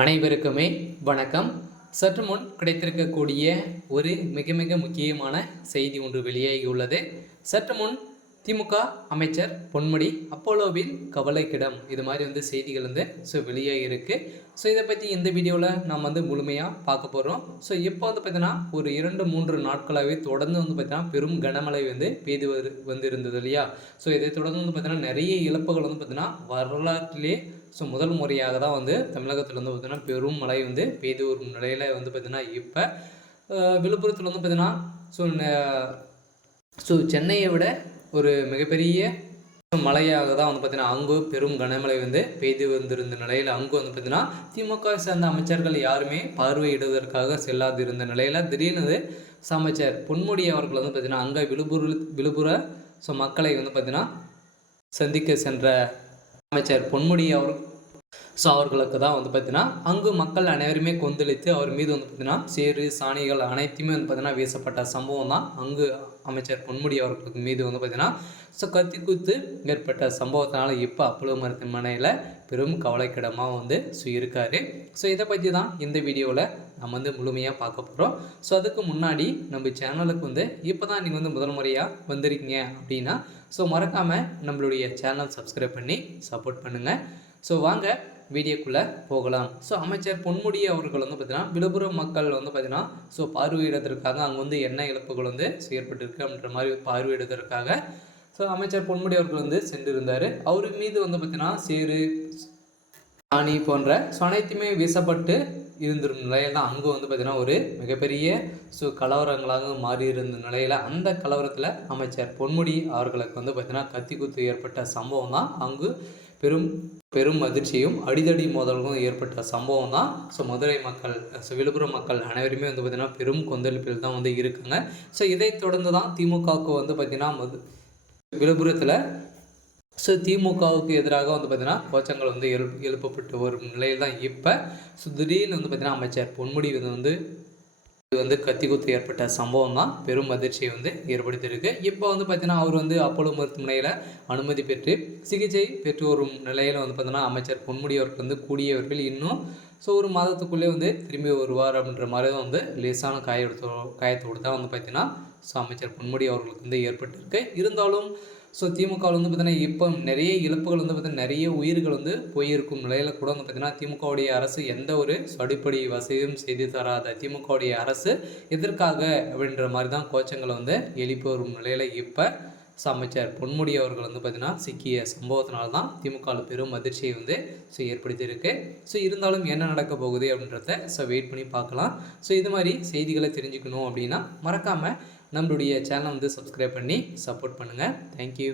அனைவருக்குமே வணக்கம். சற்று முன் கிடைத்திருக்கக்கூடிய ஒரு மிக மிக முக்கியமான செய்தி ஒன்று வெளியாகியுள்ளது. சற்று முன் திமுக அமைச்சர் பொன்முடி அப்போலோவில் கவலைக்கிடம் இது மாதிரி செய்திகள் வெளியாகி இருக்கு. இதை பற்றி இந்த வீடியோவில் நாம் முழுமையாக பார்க்க போகிறோம். இப்போ பார்த்தீங்கன்னா ஒரு 2-3 நாட்களாகவே தொடர்ந்து பார்த்தீங்கன்னா பெரும் கனமழை பெய்து இருந்தது இல்லையா. இதை தொடர்ந்து பார்த்தீங்கன்னா நிறைய இழப்புகள் பார்த்தீங்கன்னா வரலாற்றிலே முதல் முறையாக தான் தமிழகத்தில் பார்த்தீங்கன்னா பெரும் மழை பெய்து வரும் நிலையில் பார்த்தீங்கன்னா இப்போ விழுப்புரத்தில் பார்த்தீங்கன்னா சென்னையை விட ஒரு மிகப்பெரிய மழையாக தான் பார்த்தீங்கன்னா அங்கு பெரும் கனமழை பெய்து வந்திருந்த நிலையில் அங்கு பார்த்தீங்கன்னா திமுக சேர்ந்த அமைச்சர்கள் யாருமே பார்வையிடுவதற்காக செல்லாதிருந்த நிலையில் திடீர்னு அமைச்சர் பொன்முடி அவர்கள் பார்த்தீங்கன்னா அங்கே விழுப்புர மக்களை பார்த்தீங்கன்னா சந்திக்க சென்ற அமைச்சர் பொன்முடி அவர்களுக்கு தான் பார்த்தீங்கன்னா அங்கு மக்கள் அனைவருமே கொந்தளித்து அவர் மீது பார்த்தீங்கன்னா சேறு சாணிகள் அனைத்துமே பார்த்தீங்கன்னா வீசப்பட்ட சம்பவம் தான் அங்கு அமைச்சர் பொன்முடி அவர்களுக்கு மீது பார்த்தீங்கன்னா கத்தி குத்து ஏற்பட்ட சம்பவத்தினால இப்போ அப்போலோ மருத்துவமனையில் பெரும் கவலைக்கிடமாக இருக்காரு. இதை பற்றி தான் இந்த வீடியோவில் நம்ம முழுமையாக பார்க்க போகிறோம். அதுக்கு முன்னாடி நம்ம சேனலுக்கு இப்போ தான் நீங்கள் முதல் முறையாக வந்திருக்கீங்க அப்படின்னா மறக்காமல் நம்மளுடைய சேனல் சப்ஸ்கிரைப் பண்ணி சப்போர்ட் பண்ணுங்கள். வாங்க வீடியோக்குள்ளே போகலாம். அமைச்சர் பொன்முடி அவர்கள் பார்த்தீங்கன்னா விழுப்புரம் மக்கள் பார்த்தீங்கன்னா பார்வையிடுவதற்காக அங்கே என்ன இழப்புகள் ஏற்பட்டிருக்கு அப்படின்ற மாதிரி பார்வையிடுவதற்காக அமைச்சர் பொன்முடி அவர்கள் சென்றிருந்தார். அவர் மீது பார்த்தீங்கன்னா சேறு சாணி போன்ற அனைத்துமே வீசப்பட்டு இருந்திருந்த நிலையில் தான் அங்கு பார்த்தீங்கன்னா ஒரு மிகப்பெரிய கலவரங்களாக மாறி இருந்த நிலையில் அந்த கலவரத்தில் அமைச்சர் பொன்முடி அவர்களுக்கு பார்த்தீங்கன்னா கத்தி குத்து ஏற்பட்ட சம்பவம் தான் அங்கு பெரும் அதிர்ச்சியும் அடிதடி மோதல்களும் ஏற்பட்ட சம்பவம் தான். மதுரை மக்கள் விழுப்புரம் மக்கள் அனைவருமே பார்த்தீங்கன்னா பெரும் கொந்தளிப்பில் தான் இருக்காங்க. இதை தொடர்ந்து தான் திமுகவுக்கு பார்த்தீங்கன்னா விழுப்புரத்தில் திமுகவுக்கு எதிராக பார்த்தீங்கன்னா கோச்சங்கள் எழுப்பப்பட்டு வரும் நிலையில் தான் இப்போ திடீர்னு பார்த்தீங்கன்னா அமைச்சர் பொன்முடி கத்தி குத்து ஏற்பட்ட சம்பவம் தான் பெரும் அதிர்ச்சியை ஏற்படுத்தியிருக்கு. இப்போ பார்த்தீங்கன்னா அவர் அப்போலோ மருத்துவமனையில் அனுமதி பெற்று சிகிச்சை பெற்று வரும் நிலையில் பார்த்தீங்கன்னா அமைச்சர் பொன்முடி அவருக்கு கூடியவர்கள் இன்னும் ஒரு மாதத்துக்குள்ளே திரும்பி வருவார் அப்படின்ற மாதிரி தான் லேசான காயத்தோடு தான் பார்த்தீங்கன்னா அமைச்சர் பொன்முடி அவர்களுக்கு ஏற்பட்டிருக்கு. இருந்தாலும் திமுகவில் பார்த்தீங்கன்னா இப்போ நிறைய இழப்புகள் பார்த்தீங்கன்னா நிறைய உயிர்கள் போயிருக்கும் நிலையில் கூட பார்த்தீங்கன்னா திமுகவுடைய அரசு எந்த ஒரு அடிப்படை வசதியும் செய்து தராத திமுகவுடைய அரசு எதற்காக அப்படின்ற மாதிரி தான் கோச்சங்களை எழுப்பி வரும் நிலையில் இப்போ அமைச்சர் பொன்முடி அவர்கள் பார்த்தீங்கன்னா சிக்கிய சம்பவத்தினால தான் திமுகவில் பெரும் அதிர்ச்சியை ஏற்படுத்தியிருக்கு. இருந்தாலும் என்ன நடக்க போகுது அப்படின்றத வெயிட் பண்ணி பார்க்கலாம். இது மாதிரி செய்திகளை தெரிஞ்சுக்கணும் அப்படின்னா மறக்காமல் நம்மளுடைய சேனலை சப்ஸ்கிரைப் பண்ணி சப்போர்ட் பண்ணுங்கள். தேங்க்யூ.